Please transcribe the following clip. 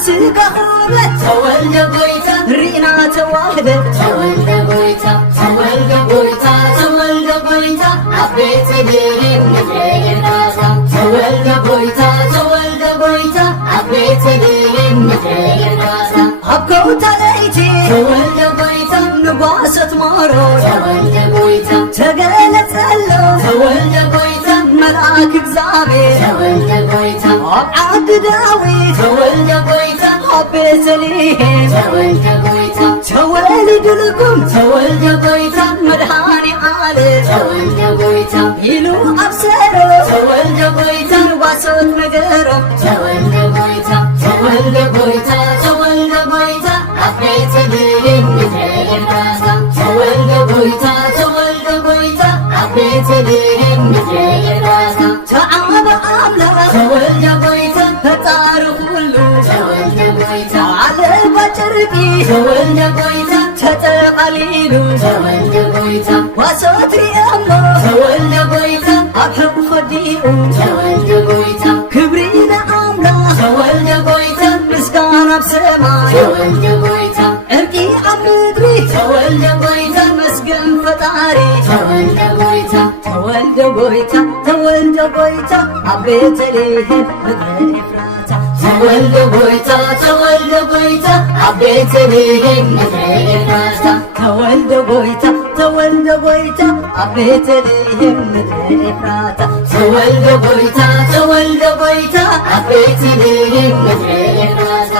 ፋሲካ ሆነ ተወልደ ጎይታ ሪና ተዋህደ ተወልደ ጎይታ ተወልደ ጎይታ ተወልደ ጎይታ አቤተልሔም ምድረ ኤፍራታ ተወልደ ጎይታ ተወልደ ጎይታ አቤተልሔም ምድረ ኤፍራታ አብከውታ ለይቲ ተወልደ ጎይታ ንጓሰት ማሮ ተወልደ ጎይታ ተገለጸሎ ተወልደ ጎይታ መልአክ እግዚአብሔር ተወልደ ጎይታ ኣብ ዓዲ ዳዊት ተወልደ ጎይታ ኣብ ቤተልሔም ተወልደ ጎይታ ተወሊድልኩም ተወልደ ጎይታ መድኃኔ ዓለም ተወልደ ጎይታ ኢሉ ኣብሰሮ ተወልደ ጎይታ ንጓሶት ነገሮም ተወልደ ጎይታ ተወልደ ጎይታ ተወልደ ጎይታ አቤተልሔም ምድረ ኤፍራታ ተወልደ ጎይታ ተወልደ ጎይታ አቤተልሔም ምድረ ኤፍራታ ተዓበ ኣምላኽ ተወልደ ጎይታ ፈጣሪ ኩሉ ተወልደ ጎይታ ዓለባ ጨርቂ ተወልደ ጎይታ ተጠቓሊሉ ተወልደ ጎይታ ዋሶት ሪአሞ ተወልደ ጎይታ ኣብ ሕቁ ኸዲኡ ተወልደ ጎይታ ክብሪ ንኣምላኽ ተወልደ ጎይታ ምስጋና ኣብ ሰማይ ተወልደ ጎይታ ዕርቂ ኣብ ምድሪ ተወልደ ጎይታ መስገን ፈጣሪ ተወልደ ጎይታ ተወልደ ጎይታ ተወልደ ጎይታ ኣብ ቤተልሔም ምድረ ኤፍራታ ተወልደ ጎይታ ተወልደ ጎይታ አቤተልሔም ምድረ ኤፍራታ ተወልደ ጎይታ ተወልደ ጎይታ ኣብ ቤተልሔም ምድረ ኤፍራታ ተወልደ ጎይታ ተወልደ ጎይታ አቤተልሔም ምድረ ኤፍራታ